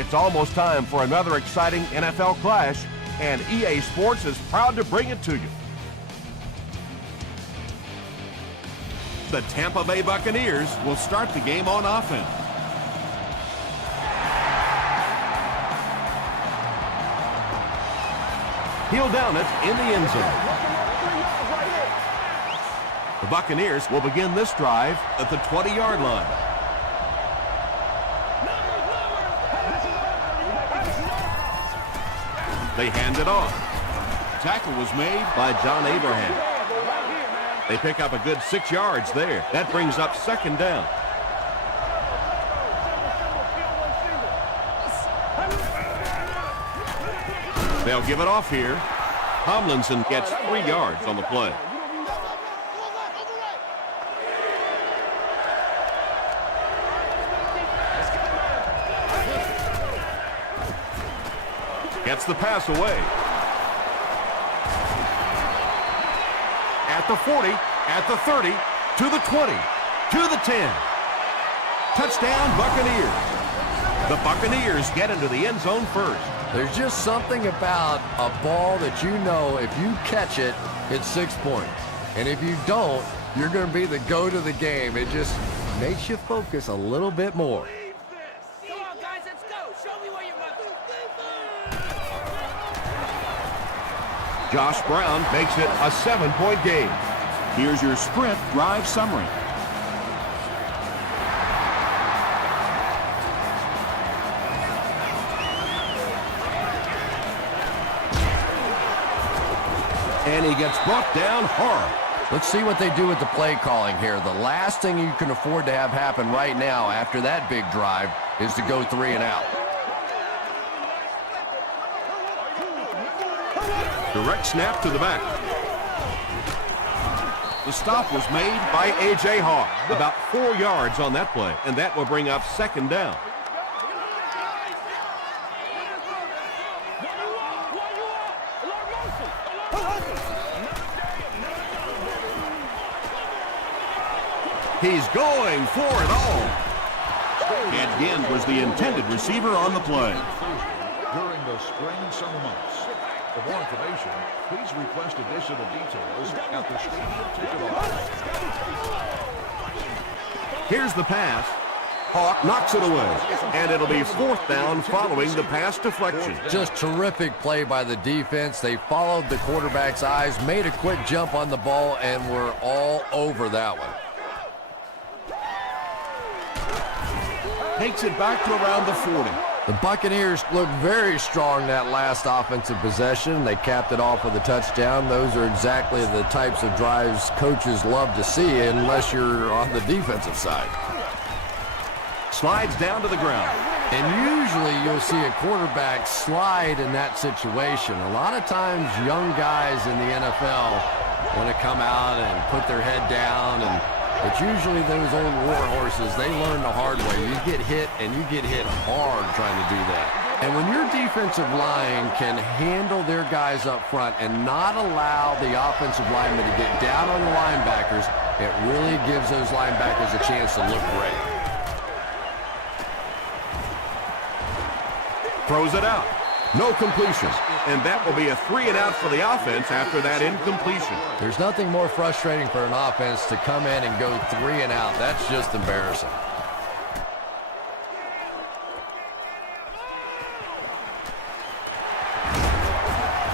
It's almost time for another exciting NFL clash, and EA Sports is proud to bring it to you. The Tampa Bay Buccaneers will start the game on offense. He'll down it in the end zone. The Buccaneers will begin this drive at the 20-yard line. They hand it off. Tackle was made by John Abraham. They pick up a good 6 yards there. That brings up second down. They'll give it off here. Tomlinson gets 3 yards on the play. Gets the pass away. At the 40, at the 30, to the 20, to the 10. Touchdown, Buccaneers. The Buccaneers get into the end zone first. There's just something about a ball that you know if you catch it, it's 6 points. And if you don't, you're going to be the goat of the game. It just makes you focus a little bit more. Come on, guys, let's go. Show me where you're Josh Brown makes it a 7-point game. Here's your sprint drive summary. And he gets brought down hard. Let's see what they do with the play calling here. The last thing you can afford to have happen right now after that big drive is to go 3 and out. Direct snap to the back. The stop was made by A.J. Hawk. About 4 yards on that play, and that will bring up second down. He's going for it all. And again was the intended receiver on the play. During the spring and summer months. For more information, please request additional details at the stadium ticket office. Here's the pass. Hawk knocks it away, and it'll be 4th down following the pass deflection. Just terrific play by the defense. They followed the quarterback's eyes, made a quick jump on the ball, and were all over that one. Takes it back to around the 40. The Buccaneers looked very strong that last offensive possession. They capped it off with a touchdown. Those are exactly the types of drives coaches love to see unless you're on the defensive side. Slides down to the ground. And usually you'll see a quarterback slide in that situation. A lot of times young guys in the NFL want to come out and put their head down, and it's usually those old war horses. They learn the hard way. You get hit, and you get hit hard trying to do that. And when your defensive line can handle their guys up front and not allow the offensive linemen to get down on the linebackers, it really gives those linebackers a chance to look great. Throws it out. No completion. And that will be a 3 and out for the offense after that incompletion. There's nothing more frustrating for an offense to come in and go 3 and out. That's just embarrassing.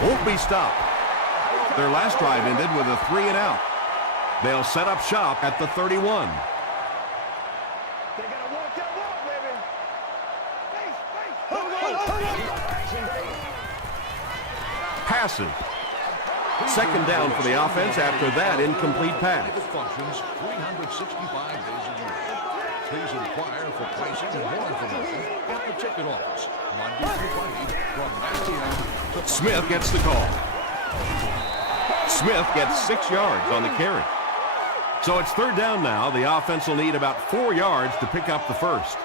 Won't be stopped. Their last drive ended with a 3 and out. They'll set up shop at the 31. Passes. Second down for the offense after that incomplete pass. Functions 365 days a year. Please inquire for pricing and more information at the ticket office. Monday through Friday from 9 a.m. to 5 Smith gets the call. Smith gets 6 yards on the carry. So it's 3rd down now. The offense will need about 4 yards to pick up the first.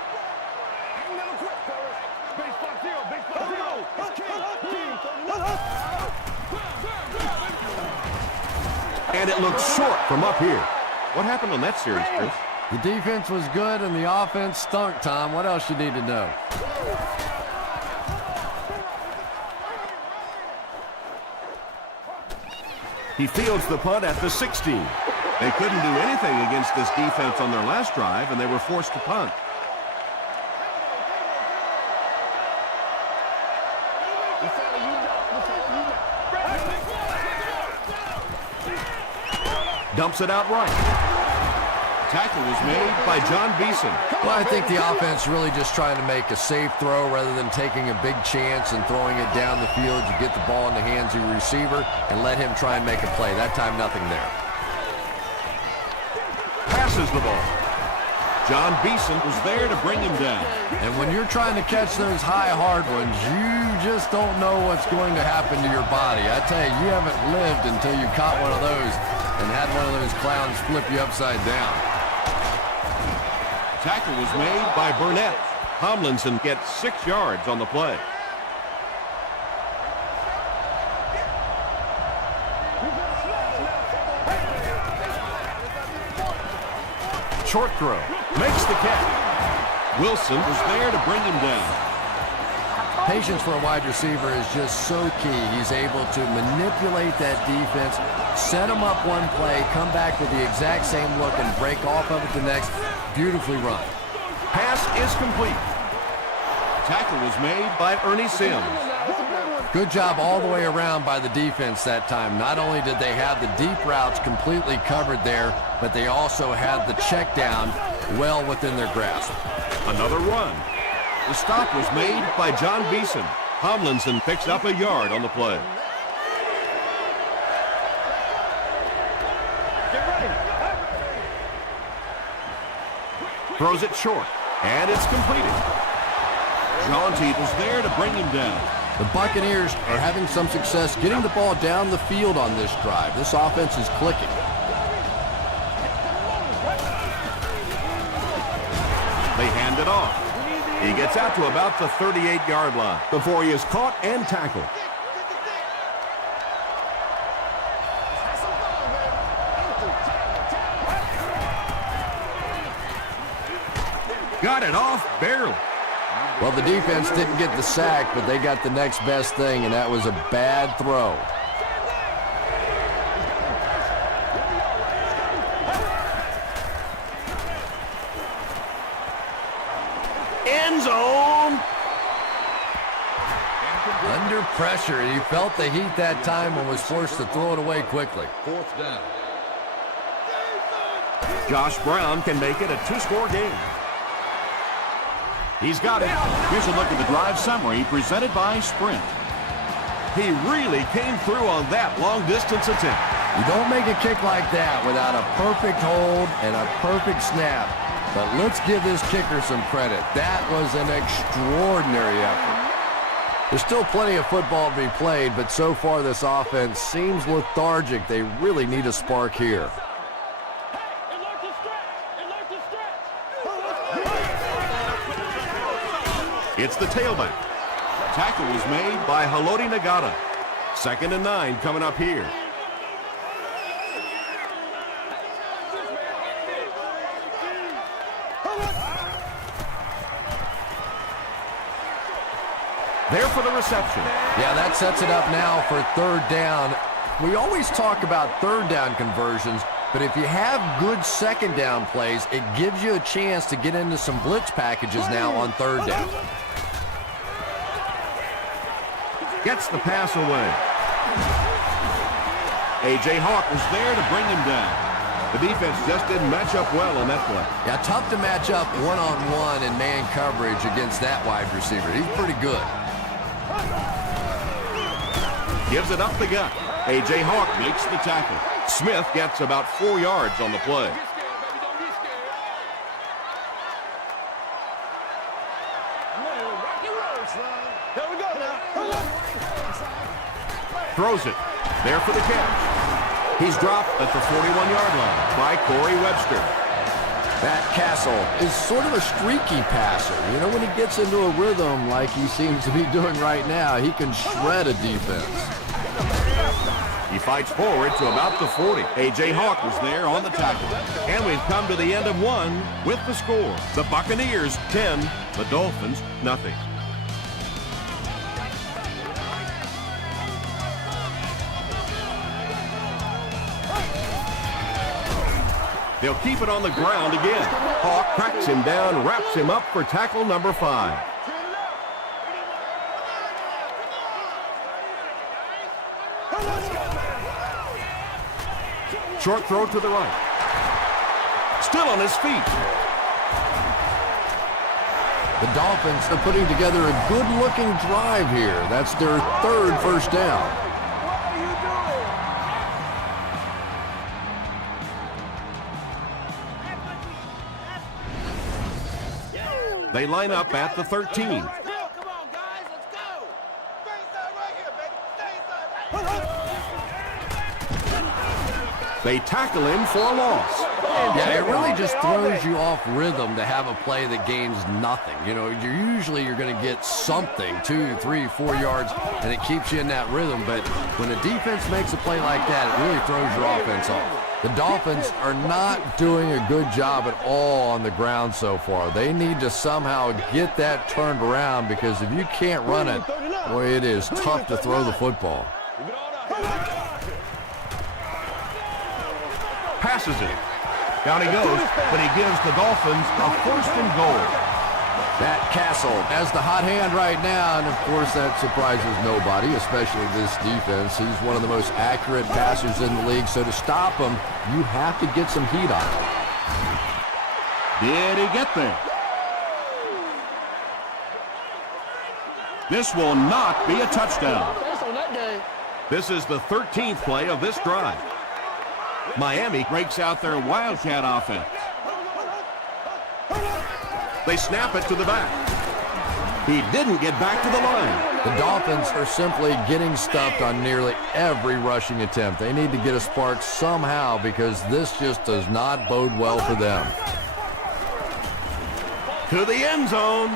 And it looks short from up here. What happened on that series, Chris? The defense was good and the offense stunk, Tom. What else you need to know? He fields the punt at the 16. They couldn't do anything against this defense on their last drive, and they were forced to punt. Dumps it out right. Tackle was made by John Beeson. Well, I think the offense really just trying to make a safe throw rather than taking a big chance and throwing it down the field. You get the ball in the hands of your receiver and let him try and make a play. That time, nothing there. Passes the ball. John Beeson was there to bring him down. And when you're trying to catch those high, hard ones, you just don't know what's going to happen to your body. I tell you, you haven't lived until you caught one of those and had one of those clowns flip you upside down. Tackle was made by Burnett. Tomlinson gets 6 yards on the play. Short throw. Makes the catch. Wilson was there to bring him down. Patience for a wide receiver is just so key. He's able to manipulate that defense, set them up one play, come back with the exact same look, and break off of it the next. Beautifully run. Pass is complete. Tackle was made by Ernie Sims. Good job all the way around by the defense that time. Not only did they have the deep routes completely covered there, but they also had the check down well within their grasp. Another run. The stop was made by John Beeson. Tomlinson picks up a yard on the play. Throws it short, and it's completed. Jaunty was there to bring him down. The Buccaneers are having some success getting the ball down the field on this drive. This offense is clicking. They hand it off. He gets out to about the 38-yard line before he is caught and tackled. Got it off barely. Well, the defense didn't get the sack, but they got the next best thing, and that was a bad throw. End zone. Under pressure. He felt the heat that time and was forced to throw it away quickly. 4th down. Josh Brown can make it a 2-score game. He's got it. Here's a look at the drive summary presented by Sprint. He really came through on that long-distance attempt. You don't make a kick like that without a perfect hold and a perfect snap. But let's give this kicker some credit. That was an extraordinary effort. There's still plenty of football to be played, but so far this offense seems lethargic. They really need a spark here. It's the tailback. Tackle was made by Haloti Nagata. 2nd and 9 coming up here. There for the reception. Yeah, that sets it up now for 3rd down. We always talk about 3rd down conversions, but if you have good 2nd down plays, it gives you a chance to get into some blitz packages now on 3rd down. Gets the pass away. A.J. Hawk was there to bring him down. The defense just didn't match up well on that play. Yeah, tough to match up one-on-one in man coverage against that wide receiver. He's pretty good. Gives it up the gut. A.J. Hawk makes the tackle. Smith gets about 4 yards on the play. Throws it. There for the catch. He's dropped at the 41-yard line by Corey Webster. Matt Castle is sort of a streaky passer. You know, when he gets into a rhythm like he seems to be doing right now, he can shred a defense. He fights forward to about the 40. A.J. Hawk was there on the tackle. And we've come to the end of one with the score. The Buccaneers 10, the Dolphins nothing. They'll keep it on the ground again. Hawk cracks him down, wraps him up for tackle number 5. Short throw to the right. Still on his feet. The Dolphins are putting together a good-looking drive here. That's their 3rd first down. They line up at the 13. Come on, guys, let's go. Stay inside right here, baby. Stay inside right here. They tackle him for a loss. Yeah, it really just throws you off rhythm to have a play that gains nothing. You know, you're going to get something, 2, 3, 4 yards, and it keeps you in that rhythm. But when the defense makes a play like that, it really throws your offense off. The Dolphins are not doing a good job at all on the ground so far. They need to somehow get that turned around, because if you can't run it, boy, it is tough to throw the football. Passes it. Down he goes, but he gives the Dolphins a 1st and goal. That Castle has the hot hand right now, and of course that surprises nobody, especially this defense. He's one of the most accurate passers in the league, so to stop him, you have to get some heat on him. Did he get there? This will not be a touchdown. This is the 13th play of this drive. Miami breaks out their Wildcat offense. They snap it to the back. He didn't get back to the line. The Dolphins are simply getting stuffed on nearly every rushing attempt. They need to get a spark somehow, because this just does not bode well for them. To the end zone.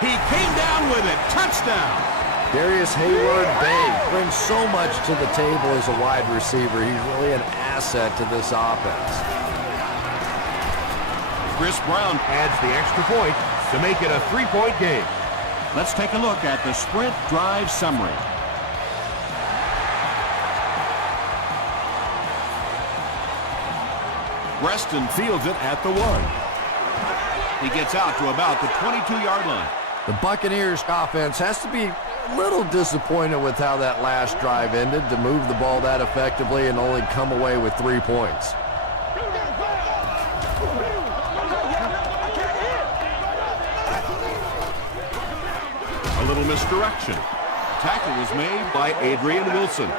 He came down with it. Touchdown. Darius Hayward-Bay brings so much to the table as a wide receiver. He's really an asset to this offense. Chris Brown adds the extra point to make it a 3-point game. Let's take a look at the sprint drive summary. Reston fields it at the 1. He gets out to about the 22-yard line. The Buccaneers offense has to be a little disappointed with how that last drive ended, to move the ball that effectively and only come away with 3 points. A little misdirection. Tackle was made by Adrian Wilson.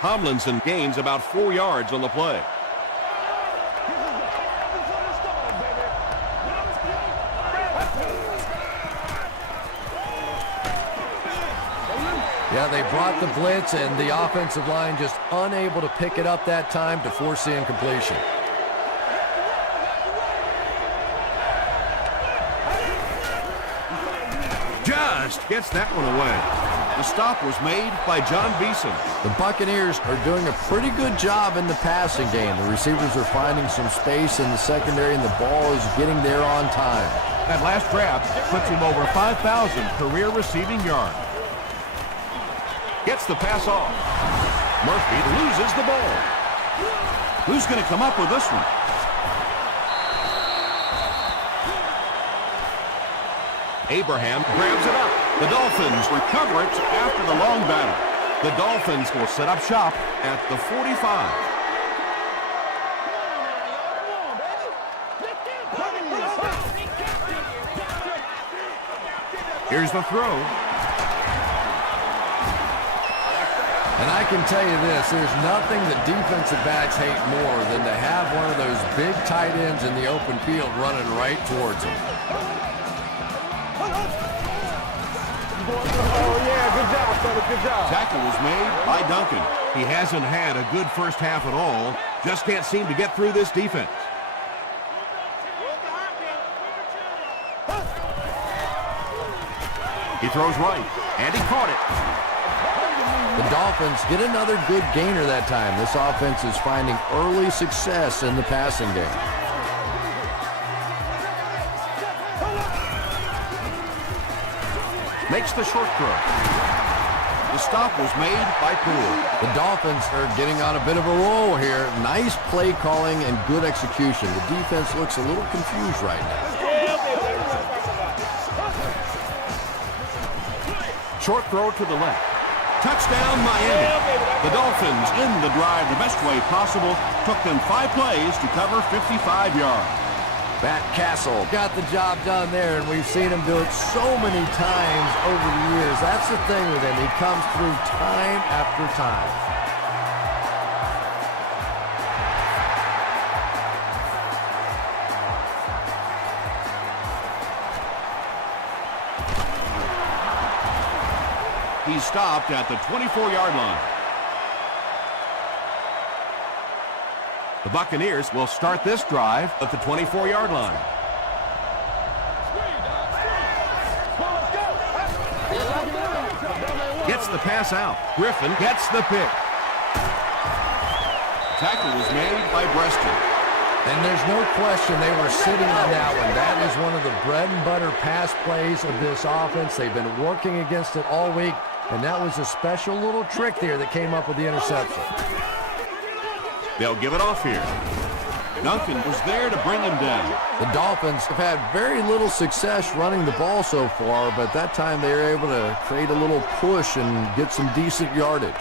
Tomlinson gains about 4 yards on the play. Yeah, they brought the blitz, and the offensive line just unable to pick it up that time to force the incompletion. Just gets that one away. The stop was made by John Beeson. The Buccaneers are doing a pretty good job in the passing game. The receivers are finding some space in the secondary, and the ball is getting there on time. That last grab puts him over 5,000 career receiving yards. Gets the pass off. Murphy loses the ball. Who's going to come up with this one? Abraham grabs it up. The Dolphins recover it after the long battle. The Dolphins will set up shop at the 45. Here's the throw. And I can tell you this, there's nothing that defensive backs hate more than to have one of those big tight ends in the open field running right towards them. Oh, yeah, good job, fella, good job. Tackle was made by Duncan. He hasn't had a good first half at all. Just can't seem to get through this defense. He throws right, and he caught it. The Dolphins get another good gainer that time. This offense is finding early success in the passing game. Makes the short throw. The The stop was made by Poole. The Dolphins are getting on a bit of a roll here. Nice play calling and good execution. The defense looks a little confused right now. Short throw to the left. Touchdown, Miami. The Dolphins in the drive the best way possible. Took them 5 plays to cover 55 yards. Matt Castle got the job done there, and we've seen him do it so many times over the years. That's the thing with him. He comes through time after time. He stopped at the 24-yard line. The Buccaneers will start this drive at the 24-yard line. Gets the pass out. Griffin gets the pick. Tackle was made by Breaston. And there's no question they were sitting on that one. That is one of the bread and butter pass plays of this offense. They've been working against it all week, and that was a special little trick there that came up with the interception. They'll give it off here. Duncan was there to bring him down. The Dolphins have had very little success running the ball so far, but that time they were able to create a little push and get some decent yardage.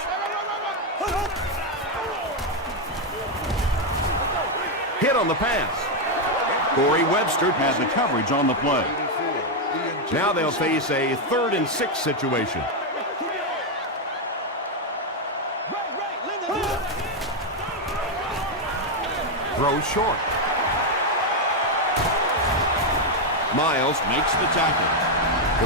Hit on the pass. Corey Webster had the coverage on the play. Now they'll face a 3rd and 6 situation. Throws short. Miles makes the tackle.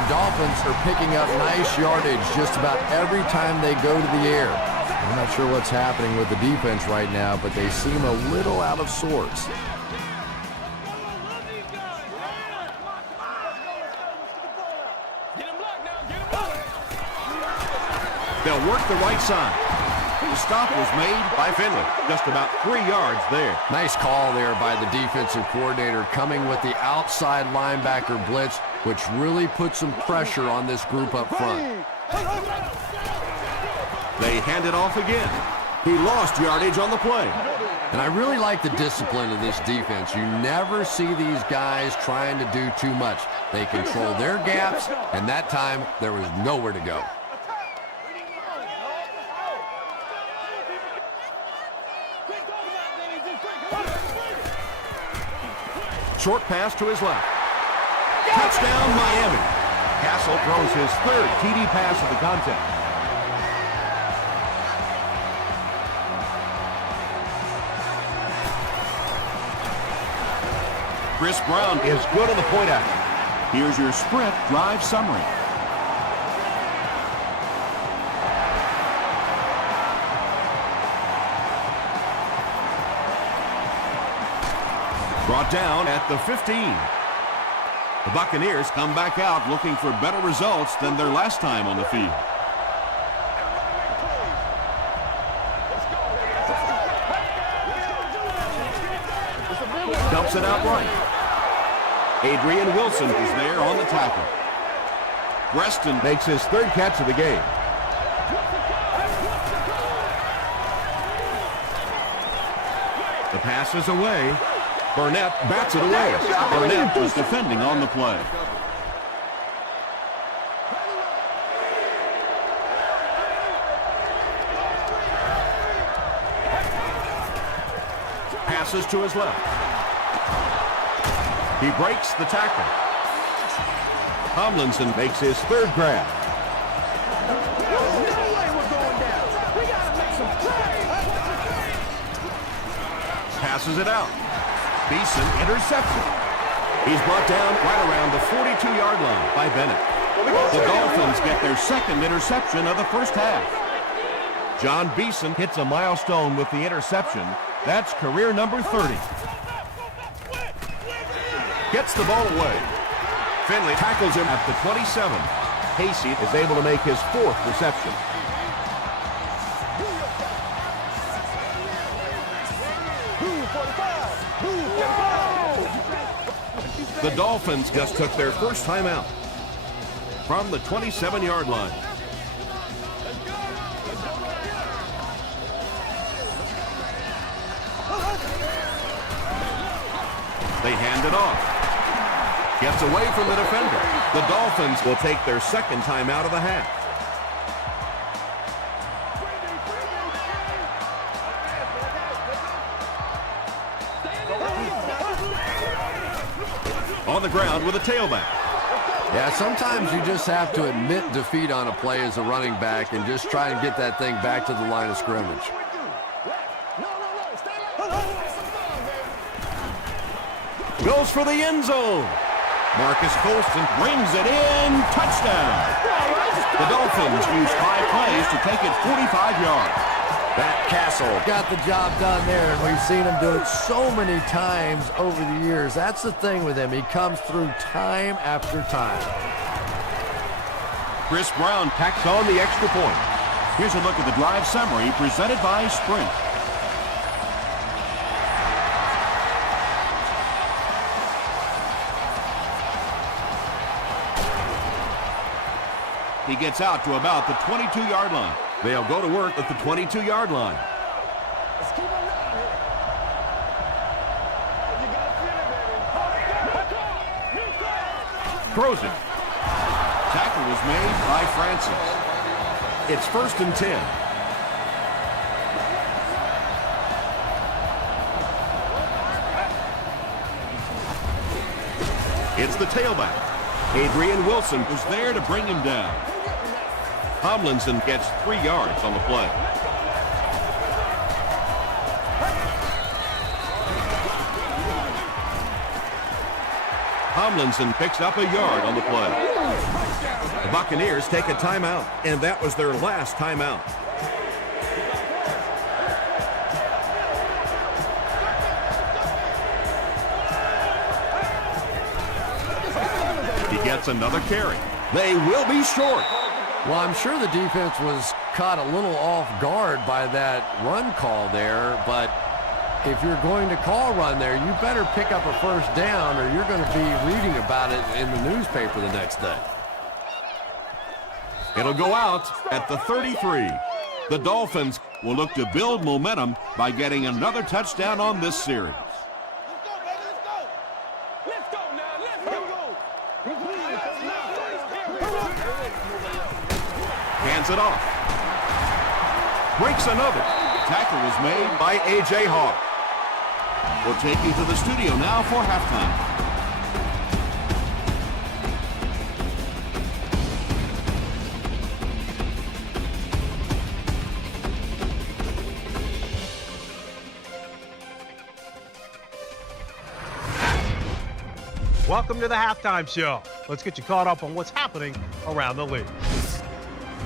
The Dolphins are picking up nice yardage just about every time they go to the air. I'm not sure what's happening with the defense right now, but they seem a little out of sorts. They'll work the right side. The stop was made by Finley. Just about 3 yards there. Nice call there by the defensive coordinator, coming with the outside linebacker blitz, which really put some pressure on this group up front. They hand it off again. He lost yardage on the play. And I really like the discipline of this defense. You never see these guys trying to do too much. They control their gaps, and that time there was nowhere to go. Short pass to his left. Touchdown, Miami. Castle throws his 3rd TD pass of the contest. Chris Brown is good on the point after. Here's your sprint drive summary. Brought down at the 15. The Buccaneers come back out looking for better results than their last time on the field. Dumps it out right. Adrian Wilson is there on the tackle. Breaston makes his 3rd catch of the game. The pass is away. Burnett bats it away. Burnett was defending on the play. Passes to his left. He breaks the tackle. Tomlinson makes his 3rd grab. Passes it out. Beeson interception. He's brought down right around the 42-yard line by Bennett. The Dolphins get their 2nd interception of the first half. John Beeson hits a milestone with the interception. That's career number 30. Gets the ball away. Finley tackles him at the 27. Casey is able to make his 4th reception. The Dolphins just took their first time out from the 27-yard line. They hand it off. Gets away from the defender. The Dolphins will take their second timeout of the half. On the ground with a tailback. Yeah, sometimes you just have to admit defeat on a play as a running back and just try and get that thing back to the line of scrimmage. Goes for the end zone. Marcus Colston brings it in. Touchdown. The Dolphins use 5 plays to take it 45 yards. That Castle got the job done there, and we've seen him do it so many times over the years. That's the thing with him. He comes through time after time. Chris Brown tacks on the extra point. Here's a look at the drive summary presented by Sprint. He gets out to about the 22-yard line. They'll go to work at the 22-yard line. Let's keep it down here. You gotta feel it, baby. Throws it. Tackle was made by Francis. It's 1st and 10. It's the tailback. Adrian Wilson was there to bring him down. Tomlinson gets 3 yards on the play. Tomlinson picks up a yard on the play. The Buccaneers take a timeout, and that was their last timeout. He gets another carry. They will be short. Well, I'm sure the defense was caught a little off guard by that run call there, but if you're going to call run there, you better pick up a first down or you're going to be reading about it in the newspaper the next day. It'll go out at the 33. The Dolphins will look to build momentum by getting another touchdown on this series. Let's go, baby, let's go. Let's go now. Let's go. Hands it off. Breaks another. Tackle was made by A.J. Hawk. We'll take you to the studio now for halftime. Welcome to the halftime show. Let's get you caught up on what's happening around the league.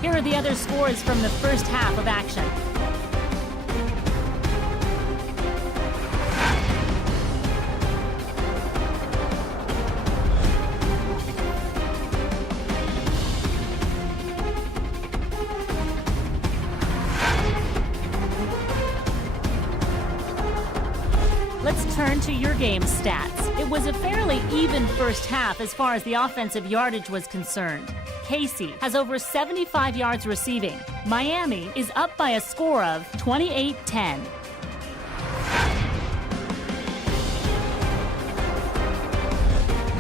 Here are the other scores from the first half of action. Let's turn to your game stats. It was a fairly even first half as far as the offensive yardage was concerned. Casey has over 75 yards receiving. Miami is up by a score of 28-10.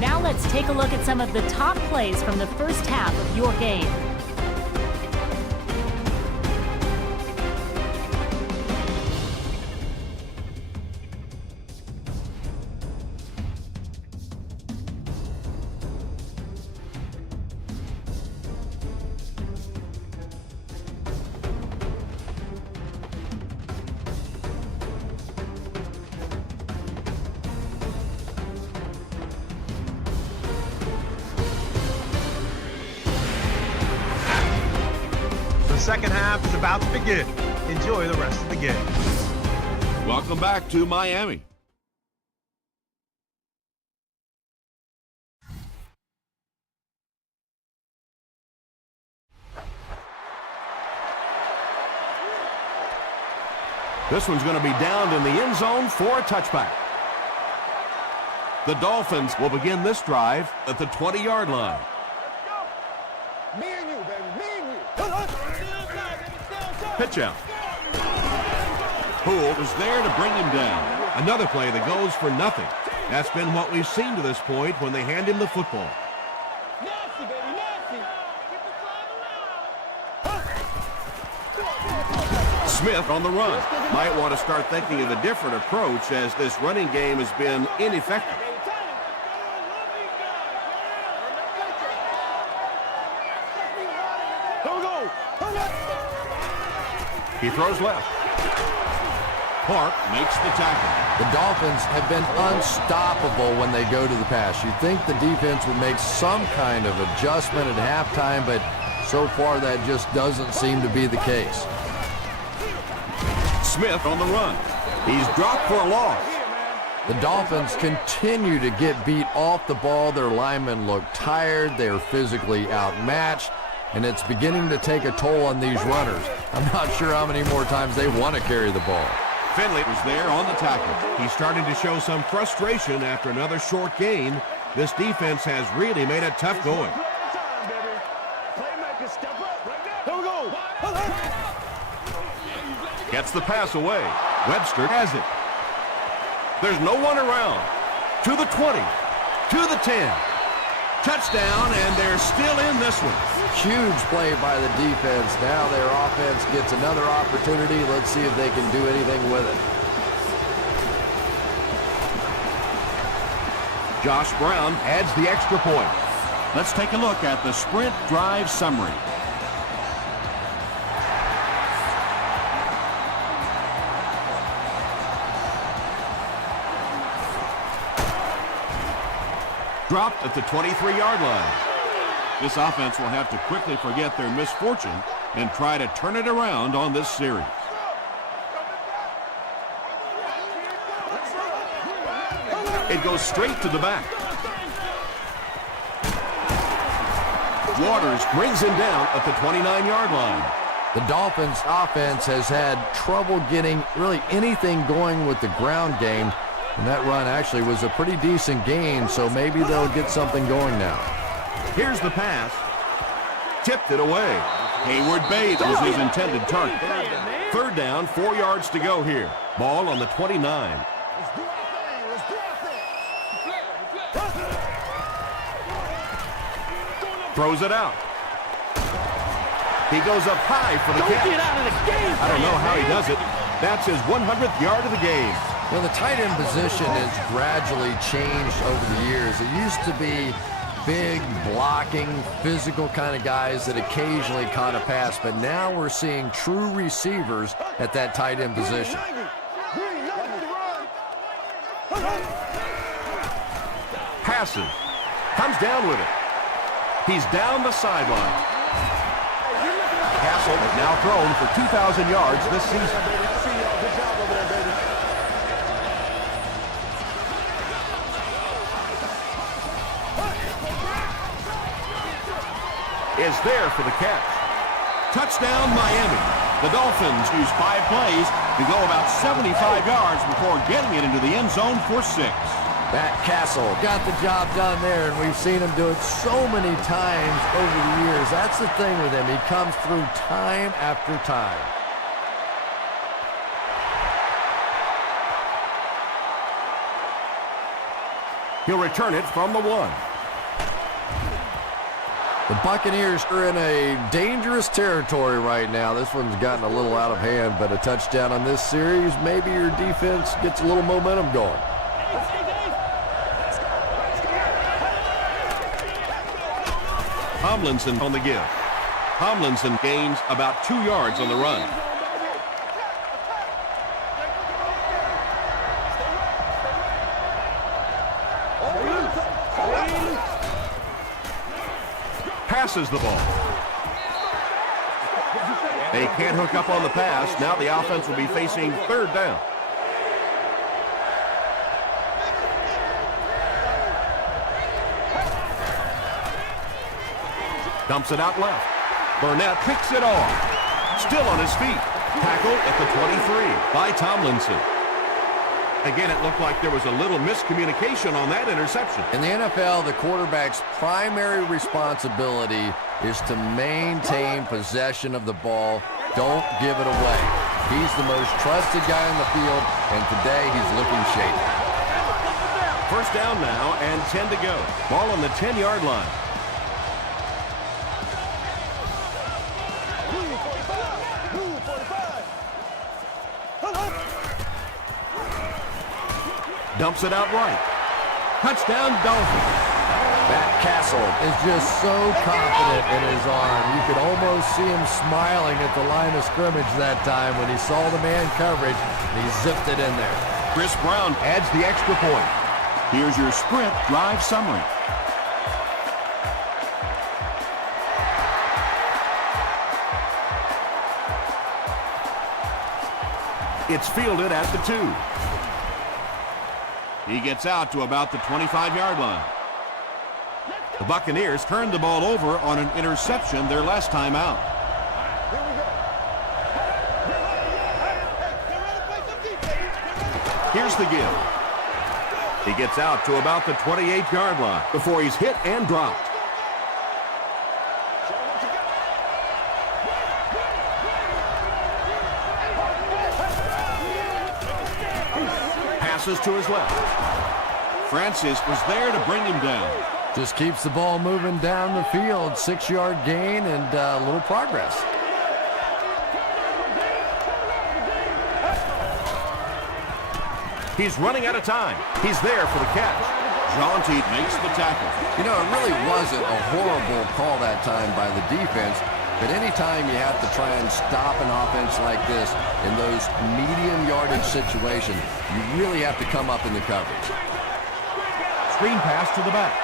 Now let's take a look at some of the top plays from the first half of your game. The second half is about to begin. Enjoy the rest of the game. Welcome back to Miami. This one's going to be downed in the end zone for a touchback. The Dolphins will begin this drive at the 20-yard line. Me and you, baby. Me and you. Pitch out. Poole was there to bring him down. Another play that goes for nothing. That's been what we've seen to this point when they hand him the football. Nasty, baby, nasty. Smith on the run. Might want to start thinking of a different approach as this running game has been ineffective. He throws left. Park makes the tackle. The Dolphins have been unstoppable when they go to the pass. You'd think the defense would make some kind of adjustment at halftime, but so far that just doesn't seem to be the case. Smith on the run. He's dropped for a loss. The Dolphins continue to get beat off the ball. Their linemen look tired. They're physically outmatched, and it's beginning to take a toll on these runners. I'm not sure how many more times they want to carry the ball. Finley was there on the tackle. He's starting to show some frustration after another short gain. This defense has really made it tough going. Gets the pass away. Webster has it. There's no one around. To the 20. To the 10. Touchdown, and they're still in this one. Huge play by the defense. Now their offense gets another opportunity. Let's see if they can do anything with it. Josh Brown adds the extra point. Let's take a look at the sprint drive summary. Dropped at the 23-yard line. This offense will have to quickly forget their misfortune and try to turn it around on this series. It goes straight to the back. Waters brings him down at the 29-yard line. The Dolphins' offense has had trouble getting really anything going with the ground game. And that run actually was a pretty decent gain, so maybe they'll get something going now. Here's the pass. Tipped it away. Hayward Bates was his intended target. Third down, 4 yards to go here. Ball on the 29. Throws it out. He goes up high for the catch. Get out of the game. I don't know how he does it. That's his 100th yard of the game. Well, the tight end position has gradually changed over the years. It used to be big, blocking, physical kind of guys that occasionally caught a pass, but now we're seeing true receivers at that tight end position. Passes. Comes down with it. He's down the sideline. Castle has now thrown for 2,000 yards this season. Is there for the catch. Touchdown, Miami. The Dolphins use 5 plays to go about 75 yards before getting it into the end zone for 6. Matt Castle got the job done there, and we've seen him do it so many times over the years. That's the thing with him. He comes through time after time. He'll return it from the 1. The Buccaneers are in a dangerous territory right now. This one's gotten a little out of hand, but a touchdown on this series, maybe your defense gets a little momentum going. Tomlinson on the give. Tomlinson gains about 2 yards on the run. Passes the ball. They can't hook up on the pass. Now the offense will be facing third down. Dumps it out left. Burnett picks it off. Still on his feet. Tackled at the 23 by Tomlinson. Again, it looked like there was a little miscommunication on that interception. In the NFL, the quarterback's primary responsibility is to maintain possession of the ball. Don't give it away. He's the most trusted guy on the field, and today he's looking shady. First down now and 10 to go. Ball on the 10-yard line. Dumps it out right. Touchdown, Dolphins. Matt Castle is just so confident in his arm. You could almost see him smiling at the line of scrimmage that time when he saw the man coverage, and he zipped it in there. Chris Brown adds the extra point. Here's your sprint drive summary. It's fielded at the 2. He gets out to about the 25-yard line. The Buccaneers turned the ball over on an interception their last time out. Here's the give. He gets out to about the 28-yard line before he's hit and dropped. Passes to his left. Francis was there to bring him down. Just keeps the ball moving down the field. 6-yard gain and a little progress. He's running out of time. He's there for the catch. Jaunty makes the tackle. You know, it really wasn't a horrible call that time by the defense, but anytime you have to try and stop an offense like this in those medium yardage situations, you really have to come up in the coverage. Screen pass to the back.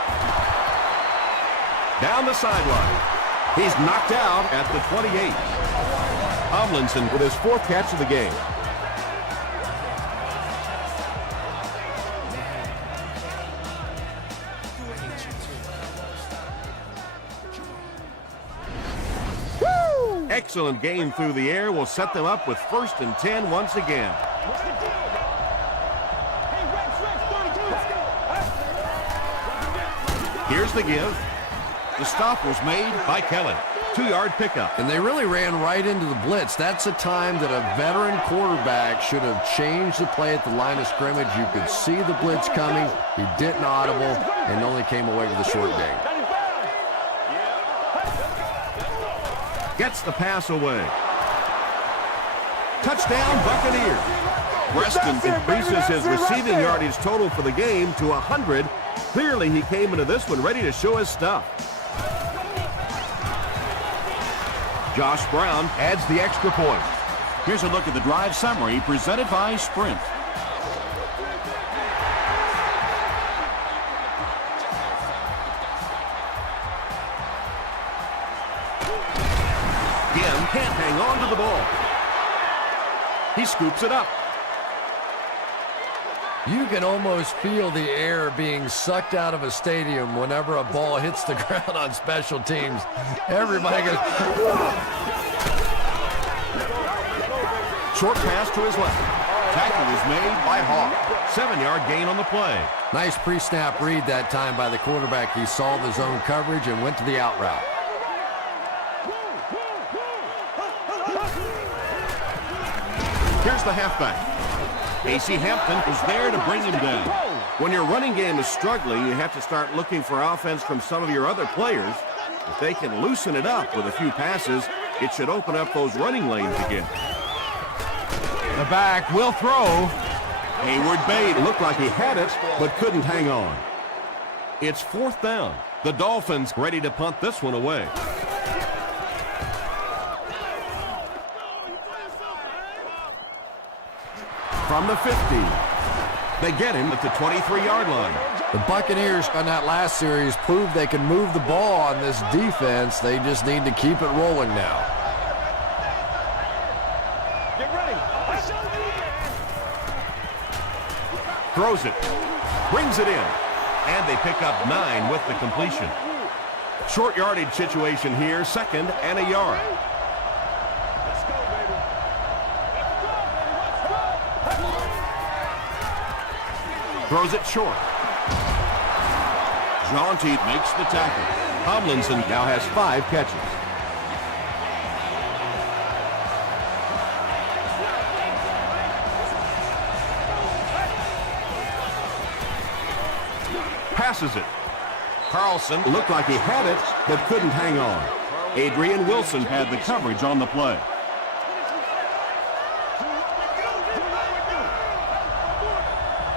Down the sideline. He's knocked out at the 28. Tomlinson with his 4th catch of the game. Excellent gain through the air will set them up with 1st and 10 once again. Here's the give. The stop was made by Kelly. 2-yard pickup. And they really ran right into the blitz. That's a time that a veteran quarterback should have changed the play at the line of scrimmage. You could see the blitz coming. He didn't audible and only came away with a short gain. Gets the pass away. Touchdown, Buccaneers. Preston increases his receiving yardage total for the game to 100. Clearly, he came into this one ready to show his stuff. Josh Brown adds the extra point. Here's a look at the drive summary presented by Sprint. Again, can't hang on to the ball. He scoops it up. You can almost feel the air being sucked out of a stadium whenever a ball hits the ground on special teams. Everybody goes... Short pass to his left. Tackle is made by Hawk. 7-yard gain on the play. Nice pre-snap read that time by the quarterback. He saw the zone coverage and went to the out route. Here's the halfback. AC Hampton is there to bring him down. When your running game is struggling, you have to start looking for offense from some of your other players. If they can loosen it up with a few passes, it should open up those running lanes again. The back will throw. Hayward Bate looked like he had it, but couldn't hang on. It's 4th down. The Dolphins ready to punt this one away. From the 50. They get him at the 23-yard line. The Buccaneers on that last series proved they can move the ball on this defense. They just need to keep it rolling now. Get ready. Throws it. Brings it in. And they pick up 9 with the completion. Short yardage situation here. 2nd and a yard. Throws it short. Jaunty makes the tackle. Tomlinson now has 5 catches. passes it. Carlson looked like he had it, but couldn't hang on. Adrian Wilson had the coverage on the play.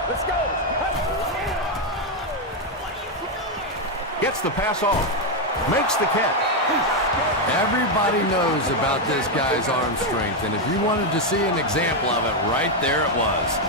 Let's go. Gets the pass off. Makes the catch. Everybody knows about this guy's arm strength, and if you wanted to see an example of it, right there it was.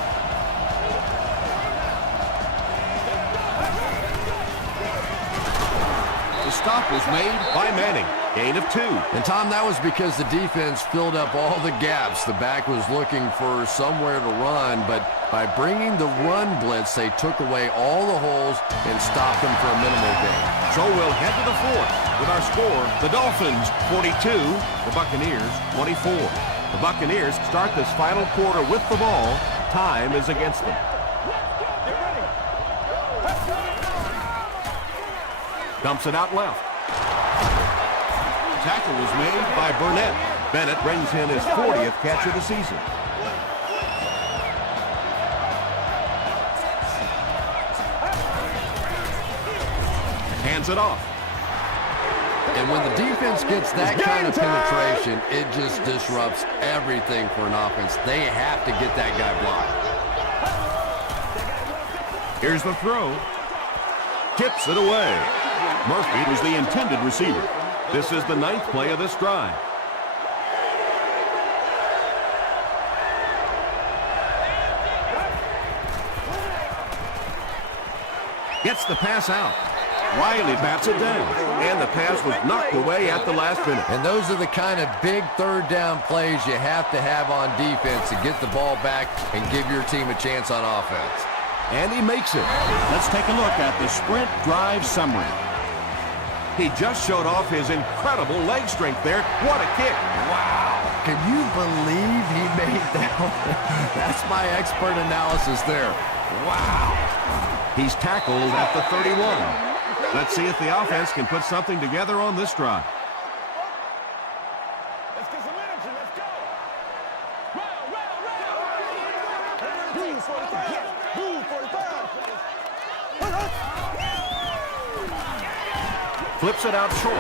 The stop was made by Manning. Gain of 2. And, Tom, that was because the defense filled up all the gaps. The back was looking for somewhere to run, but by bringing the run blitz, they took away all the holes and stopped them for a minimal gain. So we'll head to the 4th with our score. The Dolphins 42, the Buccaneers 24. The Buccaneers start this final quarter with the ball. Time is against them. Dumps it out left. Tackle was made by Burnett. Bennett brings in his 40th catch of the season. Hands it off. And when the defense gets that kind of penetration, it just disrupts everything for an offense. They have to get that guy blocked. Here's the throw. Tips it away. Murphy was the intended receiver. This is the 9th play of this drive. Gets the pass out. Riley bats it down, and the pass was knocked away at the last minute. And those are the kind of big third down plays you have to have on defense to get the ball back and give your team a chance on offense. And he makes it. Let's take a look at the sprint drive summary. He just showed off his incredible leg strength there. What a kick. Wow. Can you believe he made that one? That's my expert analysis there. Wow. He's tackled at the 31. Let's see if the offense can put something together on this drive. Let's get some energy. Let's go. Round. 45. Flips it out short.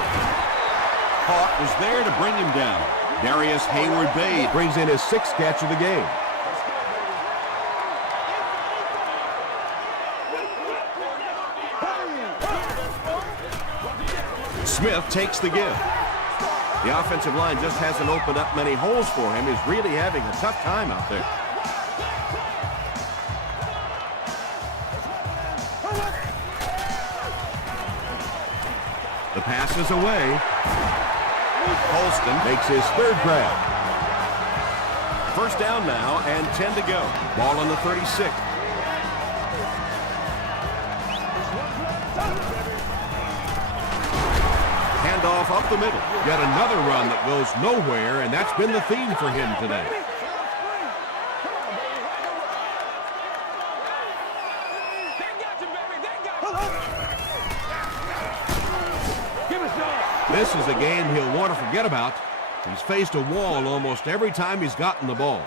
Hawk was there to bring him down. Darius Hayward-Bay brings in his 6th catch of the game. Smith takes the give. The offensive line just hasn't opened up many holes for him. He's really having a tough time out there. The pass is away. Holston makes his 3rd grab. First down now and 10 to go. Ball on the 36. Handoff up the middle. Yet another run that goes nowhere, and that's been the theme for him today. This is a game he'll want to forget about. He's faced a wall almost every time he's gotten the ball.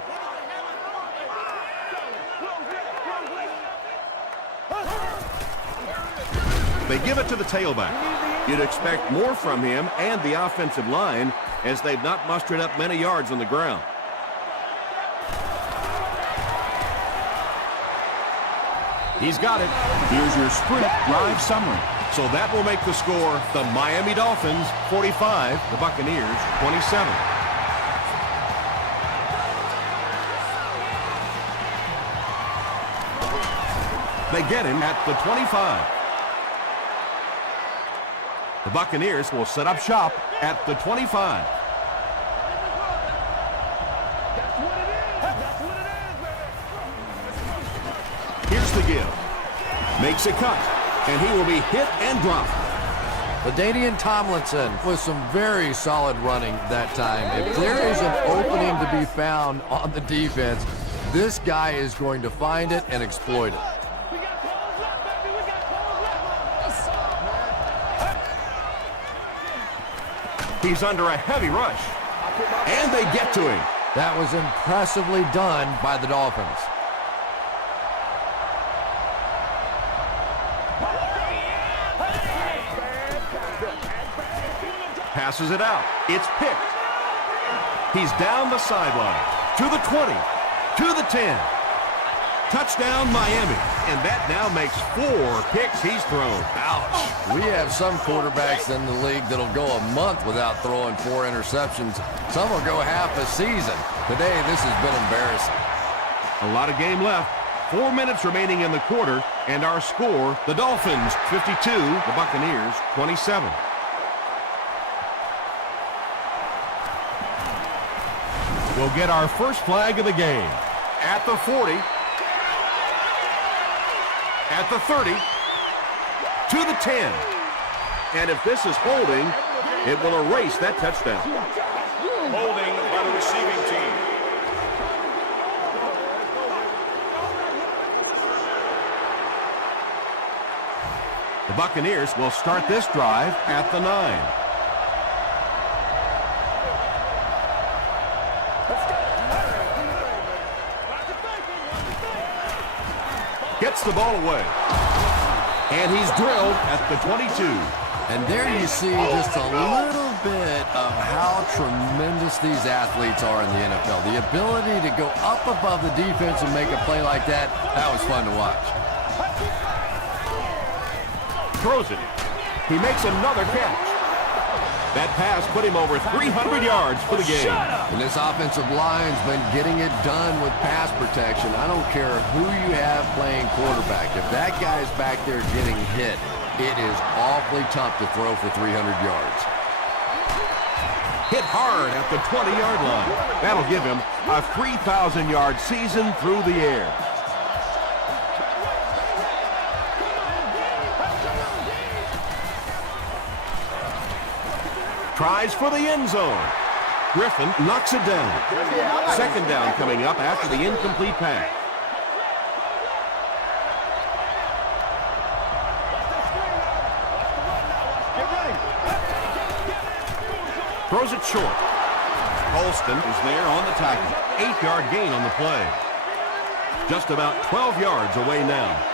They give it to the tailback. You'd expect more from him and the offensive line as they've not mustered up many yards on the ground. He's got it. Here's your sprint drive summary. So that will make the score the Miami Dolphins 45, the Buccaneers 27. They get him at the 25. The Buccaneers will set up shop at the 25. Here's the give. Makes a cut. And he will be hit and dropped. LaDainian Tomlinson with some very solid running that time. If there is an opening to be found on the defense, this guy is going to find it and exploit it. He's under a heavy rush. And they get to him. That was impressively done by the Dolphins. passes it out. It's picked. He's down the sideline. To the 20. To the 10. Touchdown, Miami. And that now makes 4 picks he's thrown. Ouch. We have some quarterbacks in the league that'll go a month without throwing 4 interceptions. Some will go half a season. Today, this has been embarrassing. A lot of game left. 4 minutes remaining in the quarter. And our score, the Dolphins 52, the Buccaneers 27. We'll get our first flag of the game. At the 40. At the 30. To the 10. And if this is holding, it will erase that touchdown. Holding by the receiving team. The Buccaneers will start this drive at the 9. Gets the ball away. And he's drilled at the 22. And there you see just a little bit of how tremendous these athletes are in the NFL. The ability to go up above the defense and make a play like that, that was fun to watch. Throws it. He makes another catch. That pass put him over 300 yards for the game. And this offensive line's been getting it done with pass protection. I don't care who you have playing quarterback. If that guy's back there getting hit, it is awfully tough to throw for 300 yards. Hit hard at the 20-yard line. That'll give him a 3,000-yard season through the air. Tries for the end zone. Griffin knocks it down. Second down coming up after the incomplete pass. Throws it short. Holston is there on the tackle. 8-yard gain on the play. Just about 12 yards away now.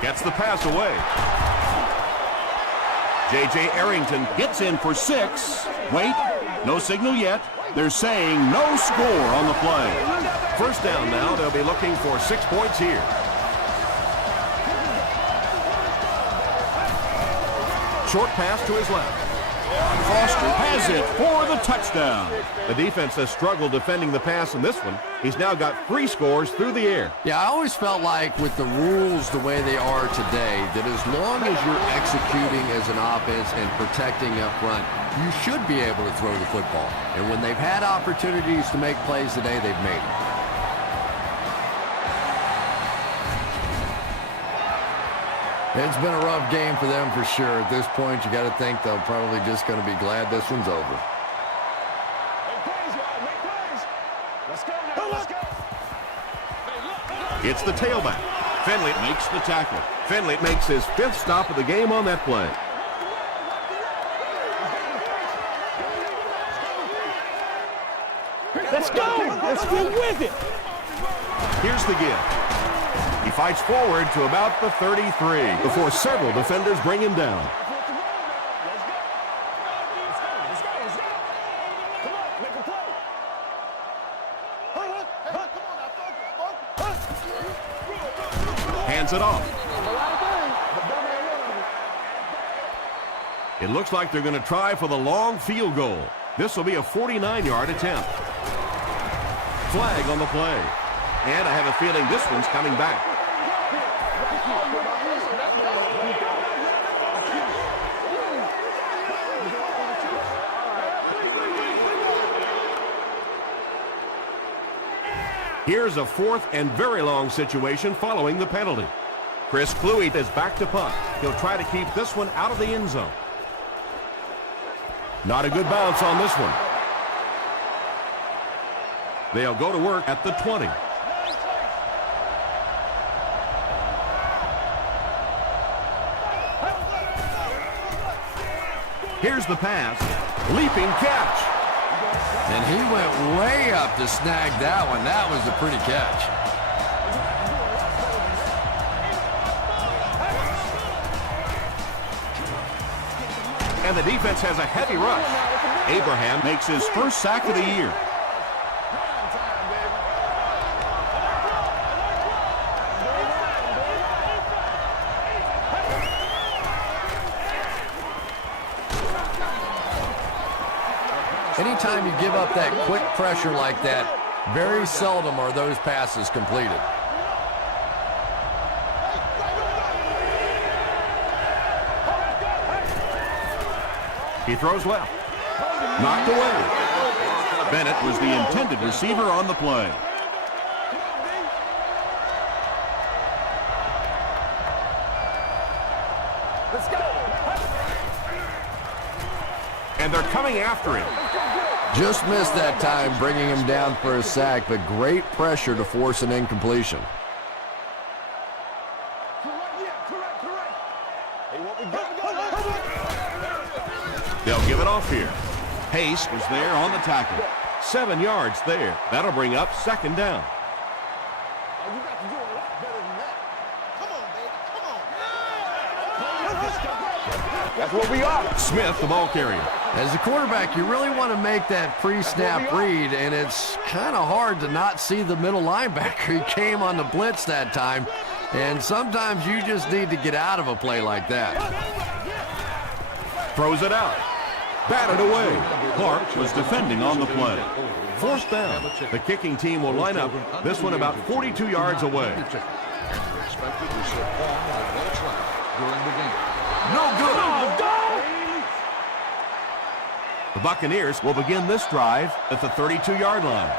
Gets the pass away. J.J. Arrington gets in for 6. Wait, no signal yet. They're saying no score on the play. First down now. They'll be looking for 6 points here. Short pass to his left. Foster has it for the touchdown. The defense has struggled defending the pass in this one. He's now got 3 scores through the air. Yeah, I always felt like with the rules the way they are today, that as long as you're executing as an offense and protecting up front, you should be able to throw the football. And when they've had opportunities to make plays today, they've made them. It's been a rough game for them for sure. At this point, you got to think they're probably just going to be glad this one's over. It's the tailback. Finley makes the tackle. Finley makes his 5th stop of the game on that play. Let's go! Let's get with it! Here's the give. He fights forward to about the 33 before several defenders bring him down. Hands it off. It looks like they're going to try for the long field goal. This will be a 49-yard attempt. Flag on the play. And I have a feeling this one's coming back. Here's a 4th and very long situation following the penalty. Chris Kluwe is back to punt. He'll try to keep this one out of the end zone. Not a good bounce on this one. They'll go to work at the 20. Here's the pass. Leaping catch. And he went way up to snag that one. That was a pretty catch. And the defense has a heavy rush. Abraham makes his first sack of the year. Anytime you give up that quick pressure like that, very seldom are those passes completed. He throws left. Knocked away. Bennett was the intended receiver on the play. Let's go. And they're coming after him. Just missed that time, bringing him down for a sack, but great pressure to force an incompletion. They'll give it off here. Pace was there on the tackle. 7 yards there. That'll bring up second down. Oh, you got to do a lot better than that. Come on, baby. Come on. That's what we are. Smith, the ball carrier. As a quarterback, you really want to make that pre-snap read, and it's kind of hard to not see the middle linebacker. He came on the blitz that time, and sometimes you just need to get out of a play like that. Throws it out. Batted away. Clark was defending on the play. Fourth down. The kicking team will line up. This one about 42 yards away. Expected to sit on with what's left during the game. No good. The Buccaneers will begin this drive at the 32-yard line.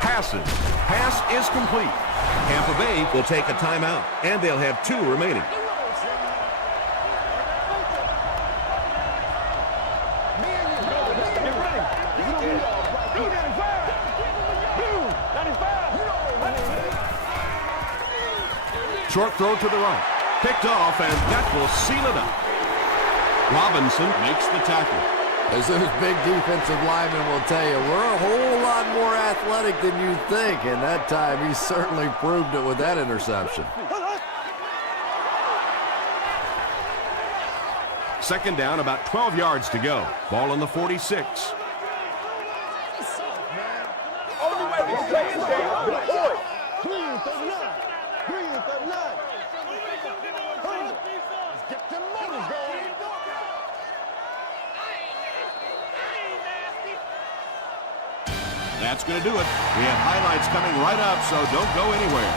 Passes. Pass is complete. Tampa Bay will take a timeout, and they'll have 2 remaining. Short throw to the right. Picked off, and that will seal it up. Robinson makes the tackle. As those big defensive linemen will tell you, we're a whole lot more athletic than you think, and that time he certainly proved it with that interception. Second down, about 12 yards to go. Ball on the 46. Only way we can play is down. Green 39. Green 39. Let's get them money going. That's going to do it. We have highlights coming right up, so don't go anywhere.